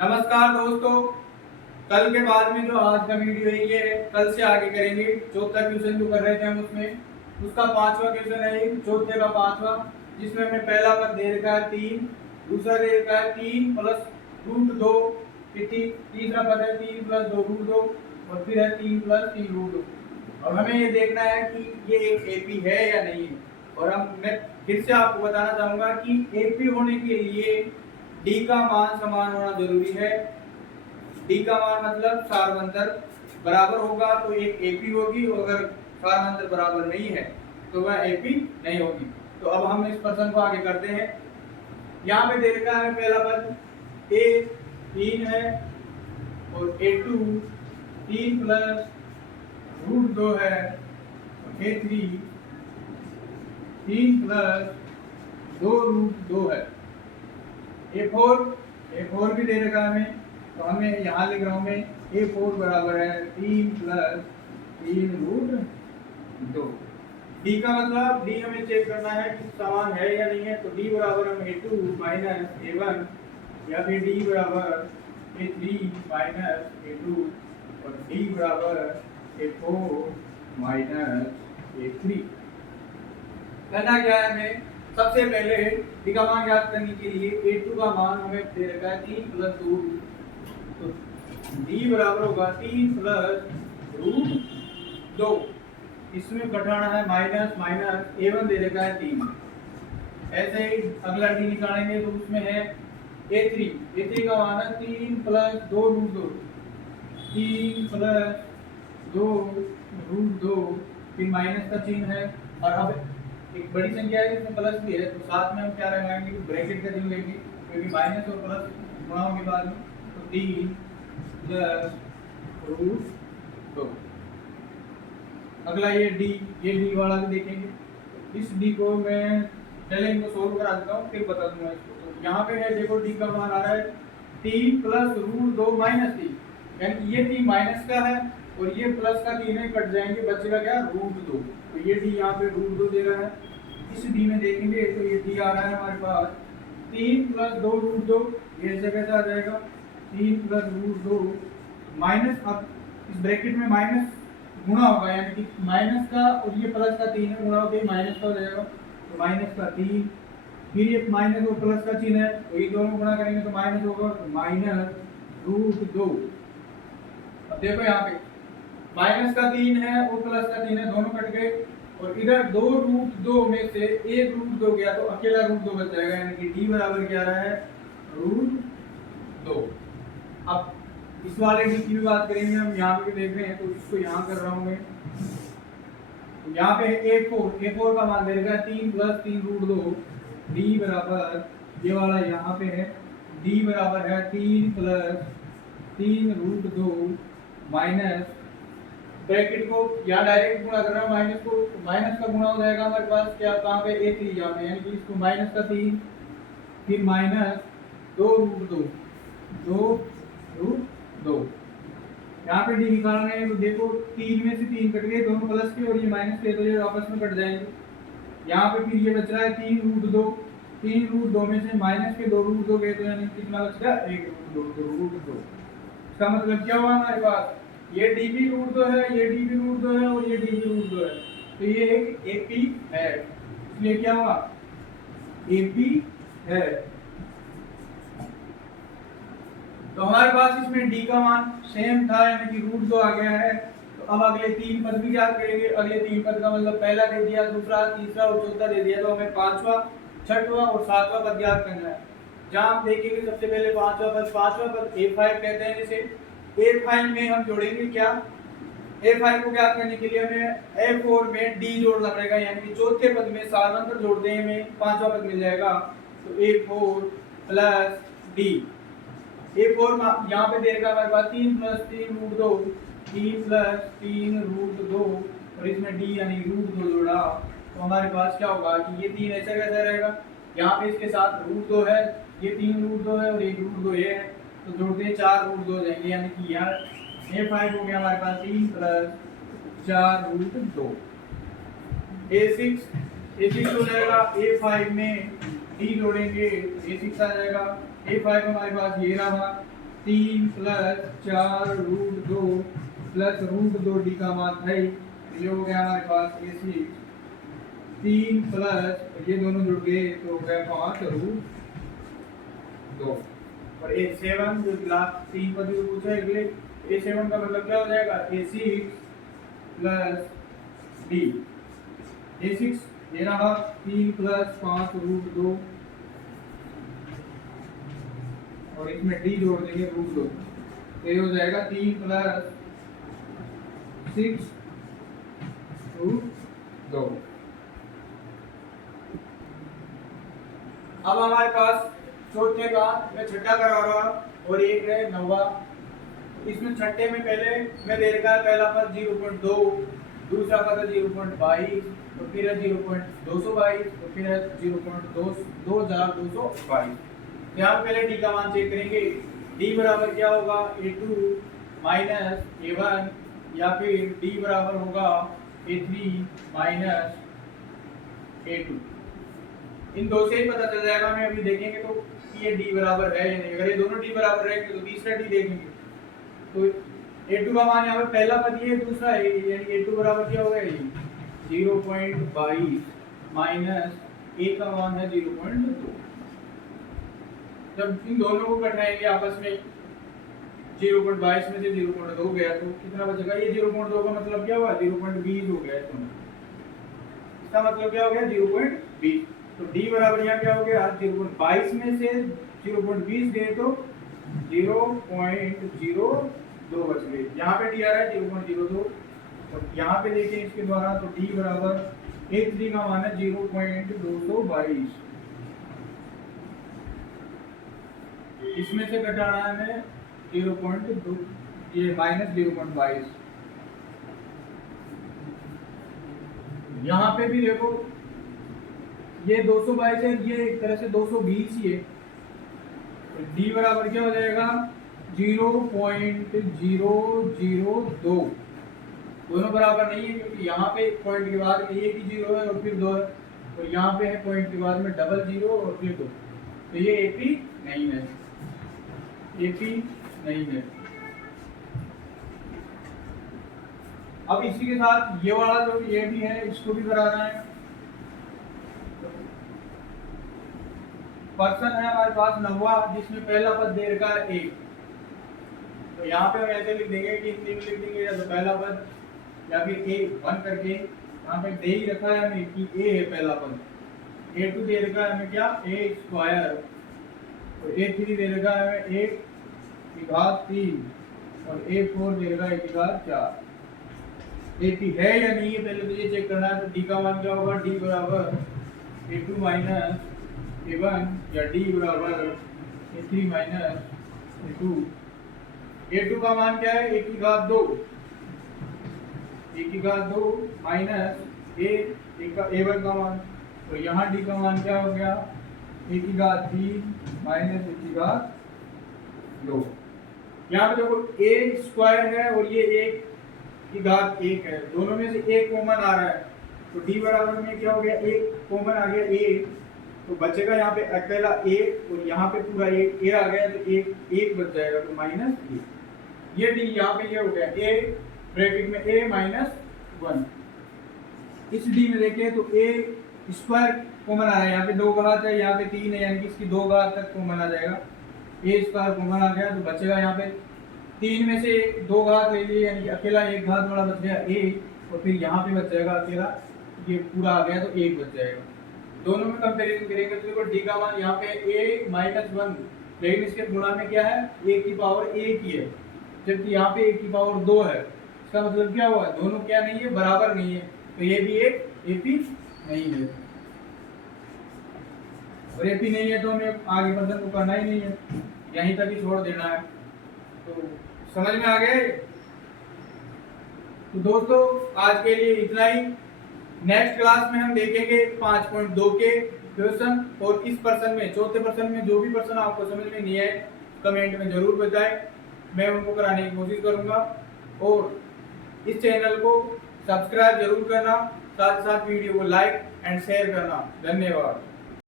नमस्कार दोस्तों। कल के बाद में जो आज का वीडियो है ये कल से आगे करेंगे। चौथा क्वेश्चन जो कर रहे थे हम उसमें उसका पांचवा क्वेश्चन है ये, चौथे का पांचवा, जिसमें हमें पहला पद दे रखा है 3, दूसरा दे रखा है 3 प्लस रूट 2, तीसरा पद है 3 प्लस 2 रूट 2 और फिर है 3 प्लस 3 रूट 2। और हमें ये देखना है कि ये एक एपी है या नहीं है। और मैं फिर से आपको बताना चाहूंगा कि एपी होने के लिए डी का मान समान होना जरूरी है। डी का मान मतलब सारवंतर बराबर होगा तो एक एपी होगी, और अगर सारवंतर बराबर नहीं है तो वह एपी नहीं होगी। तो अब हम इस प्रश्न को आगे करते हैं। यहाँ पे दे रखा है पहला पद ए 3 है और ए2 3 प्लस रूट 2 है और ए3 3 प्लस 2 रूट 2 है। ए4 भी दे रखा है हमें, तो हमें यहाँ लिख रहा हूँ मैं ए4 बराबर है 3 प्लस 3 रूट 2। डी का मतलब डी हमें चेक करना है कि समान है या नहीं है। तो डी बराबर हम ए2 माइनस ए1 या फिर डी बराबर ए3 माइनस ए2 और डी बराबर ए4 माइनस ए3। करना क्या है हमें, सबसे पहले डी का मान ज्ञात करने के लिए a2 का मान हमें दे रखा है 3 प्लस 2, तो d बराबर होगा 3 प्लस रूट 2। इसमें घटाना है माइनस माइनस, a1 दे रखा है 3। ऐसे ही अगला d निकालेंगे तो उसमें है a3 का मान है 3 प्लस 2 रूट 2, 3 प्लस 2 रूट 2, फिर माइनस का चिन्ह है। और अब एक बड़ी संख्या है जिसमें प्लस भी है, तो साथ में हम क्या लगाएंगे कि ब्रैकेट का चिन्ह लेंगे, क्योंकि माइनस और प्लस गुणा होने के बाद में तो 3 प्लस रूट 2। अगला ये डी वाला भी देखेंगे। इस डी को मैं पहले इनको सोल्व करा देता हूँ फिर बता दूंगा इसको। तो यहाँ पे है देखो डी का मान आ रहा है 3 प्लस रूट 2 माइनस 3, यानी ये 3 माइनस का है और ये प्लस का 3 है, कट जाएंगे, बचेगा क्या रूट 2। तो ये डी यहाँ पे रूट 2 दे रहा है। इस डी में देखेंगे तो ये डी आ रहा है हमारे पास 3 प्लस 2 रूट 2, ये ऐसे कैसे आ जाएगा 3 प्लस रूट 2 माइनस, अब इस ब्रैकेट में माइनस गुणा होगा, यानी कि माइनस का और ये प्लस का 3 है, गुणा होकर माइनस का हो जाएगा, तो माइनस का 3, फिर ये माइनस और प्लस का चिन्ह है तो ये दोनों गुणा करेंगे तो माइनस होगा, माइनस रूट 2। अब देखो यहाँ पे माइनस का 3 है और प्लस का 3 है, दोनों कट गए और इधर 2 रूट 2 में से एक रूट 2 गया तो अकेला रूट 2 बच जाएगा, यानी कि डी बराबर क्या आ रहा है रूट 2। अब इस वाले डी की भी बात करेंगे हम, यहाँ पे देख रहे हैं तो इसको यहाँ कर रहा हूँ मैं। तो यहाँ पे a4 का मान दे रखा है 3 प्लस 3 रूट 2, डी बराबर ये वाला यहाँ पे है डी बराबर है 3 प्लस 3 रूट 2 माइनस, ब्रैकेट को यहाँ डायरेक्ट गुणा कर रहा हूँ, माइनस को माइनस का गुणा हो जाएगा हमारे पास क्या, कहाँ पे a3 यहाँ पे, यानी कि इसको माइनस का 3 फिर माइनस 2 रूट 2 रूट 2। यहाँ पे डी निकालना है तो देखो 3 में से 3 कट गए, दोनों प्लस के और ये माइनस के, तो ये आपस में कट जाएंगे। यहाँ पे फिर ये बच रहा है 3 रूट 2, 3 रूट 2 में से माइनस के 2 रूट 2 गए तो यानी कितना बच गया 1 रूट 2। इसका मतलब क्या हुआ हमारे पास, ये डी भी रूट 2 है, ये डी भी रूट 2 है और ये डी भी रूट 2 है, तो ये एक एपी है। इसलिए क्या हुआ एपी है। तो हमारे पास इसमें डी का मान सेम था, यानी कि रूट 2 आ गया है। तो अब अगले 3 पद भी याद करेंगे। अगले 3 पद का मतलब पहला दे दिया, दूसरा, तीसरा और चौथा दे दिया, तो हमें 5वां, 6वां और 7वां पद याद करना है। जहाँ आप देखेंगे सबसे पहले 5वां पद a5 कहते हैं जिसे। a5 में हम जोड़ेंगे क्या, a5 को ज्ञात करने के लिए हमें a4 में d जोड़ना पड़ेगा, यानी कि चौथे पद में सारवंतर जोड़ते हैं हमें 5वां पद मिल जाएगा। तो a4 प्लस d, a4 यहाँ पे देगा हमारे पास 3 प्लस 3 रूट 2, 3 प्लस 3 रूट 2 और इसमें d यानी रूट 2 जोड़ा, तो हमारे पास क्या होगा कि ये 3 ऐसा कैसा रहेगा, यहाँ पे इसके साथ रूट 2 है, ये 3 रूट 2 है और एक रूट 2 ये है, तो जोड़ते हैं 4 रूट 2 हो जाएंगे, यानी कि यार a5 हो गया हमारे पास 3 प्लस 4 रूट 2। a6 हो जाएगा, a5 में d जोड़ेंगे a6 आ जाएगा, a5 हमारे पास ये रहा 3 plus 4 root 2 plus root 2 D का मान है, ये हो गया हमारे पास AC। 3 प्लस ये दोनों जुड़ गए तो हो गया 5 रूट 2 और A7 जो क्लास 3 पर जो पूछा है अगले A7 का मतलब क्या हो जाएगा A6 प्लस D। A6 ये रहा 3 प्लस 5 रूट 2 और इसमें D जोड़ देंगे रूट 2 तो ये हो जाएगा 3 प्लस 6 रूट 2। अब हमारे पास चौथे का मैं छठा करा रहा और एक है नौवा। इसमें छठे में पहले मैं दे रखा है पहला पद 0.2, दूसरा पद है 0.22 और फिर है 0.222 और फिर है 0.2222। यहाँ पहले डी का मान चेक करेंगे। डी बराबर क्या होगा A2 माइनस A1 या फिर डी बराबर होगा A3 माइनस A2। इन दो से ही पता चल जाएगा। हमें अभी देखेंगे तो कि ये डी बराबर है या नहीं। अगर ये दोनों डी बराबर रहेंगे तो तीसरा डी देखेंगे। तो A2 का मान यहाँ पे पहला पद ये दूसरा है यानी A2 बराबर क्या होगा ये 0.22 माइनस A का मान है 0.2। जब इन दोनों को घटाएंगे आपस में 0.22 में से 0.2 गया तो कितना बचेगा ये 0.2 का मतलब क्या हुआ 0.20 हो गया इसमें। इसका मतलब क्या हो गया 0.20। तो d बराबर यहाँ क्या हो गया 0.22 में से 0.20 गए तो 0.02 बच गए। यहाँ पे d आ रहा है 0.02 और यहाँ पे देखें इसके द्वारा तो d बराबर A3 का मान है 0.222। इसमें से घटाना है हमें 0.2 ये माइनस 0.22। यहाँ पे भी देखो ये 222 है ये एक तरह से 220 ही है। तो d बराबर क्या हो जाएगा 0.002। दोनों बराबर नहीं है क्योंकि यहाँ पे पॉइंट के बाद एक ही जीरो है और फिर दो है और यहाँ पे है पॉइंट के बाद में डबल जीरो और फिर दो। तो ये AP नहीं है, AP नहीं है। अब इसी के साथ ये वाला जो ये भी है इसको भी कराना है। पर्सन है हमारे पास नौवा जिसमें पहला पद दे रखा है 1। तो यहाँ पे हम ऐसे लिख देंगे कि हिंदी में लिख देंगे या तो पहला पद या फिर A1 करके यहाँ पे दे ही रखा है हमें कि A है पहला पद। A2 दे रखा है हमें क्या A स्क्वायर और A3 दे रखा है हमें 1 की घात 3 और A4 दे रखा है 1 की घात 4। AP है या नहीं है पहले तो ये चेक करना है। तो D का मान क्या होगा D बराबर A2 माइनस A1 या D बराबर A3 माइनस A2। A2 का मान क्या है 1 की घात 2 माइनस A1 का मान और यहाँ D का मान क्या हो गया 1 की घात 3 माइनस 1 की घात 2। यहाँ पे देखो A स्क्वायर है और ये 1 की घात 1 है, दोनों में से एक कॉमन आ रहा है। तो D बराबर में क्या हो गया 1 कॉमन आ गया 1 तो बचेगा यहाँ पे अकेला 1 और यहाँ पे पूरा 1 A आ गया तो 1 बच जाएगा तो माइनस 1। ये D यहाँ पे ये हो गया A ब्रैकेट में A माइनस 1। इस D में देखें तो A स्क्वायर कॉमन आ रहा है, यहाँ पे 2 घात है यहाँ पे 3 है यानी कि इसकी 2 घात तक कॉमन आ जाएगा। A स्क्वायर कॉमन आ गया तो बचेगा यहाँ पे 3 में से 2 घात ले लिए यानी कि अकेला 1 घात वाला बच गया A और फिर यहाँ पे बच जाएगा अकेला ये पूरा आ गया तो 1 बच जाएगा। दोनों में कंपैरिजन करेंगे तो देखो D का मान यहाँ पे A माइनस 1 लेकिन इसके गुणा में क्या है A की पावर 1 ही है जबकि यहाँ पे A की पावर 2 है। इसका मतलब क्या हुआ दोनों क्या नहीं है बराबर नहीं है तो ये भी एक AP नहीं है और AP नहीं है तो हमें आगे प्रश्न को करना ही नहीं है, यहीं तक ही छोड़ देना है। तो समझ में आ गए। तो दोस्तों आज के लिए इतना ही। नेक्स्ट क्लास में हम देखेंगे 5.2 के क्वेश्चन और इस प्रश्न में चौथे प्रश्न में जो भी प्रश्न आपको समझ में नहीं आए कमेंट में जरूर बताएं, मैं उनको कराने की कोशिश करूंगा। और इस चैनल को सब्सक्राइब जरूर करना, साथ साथ वीडियो को लाइक एंड शेयर करना। धन्यवाद।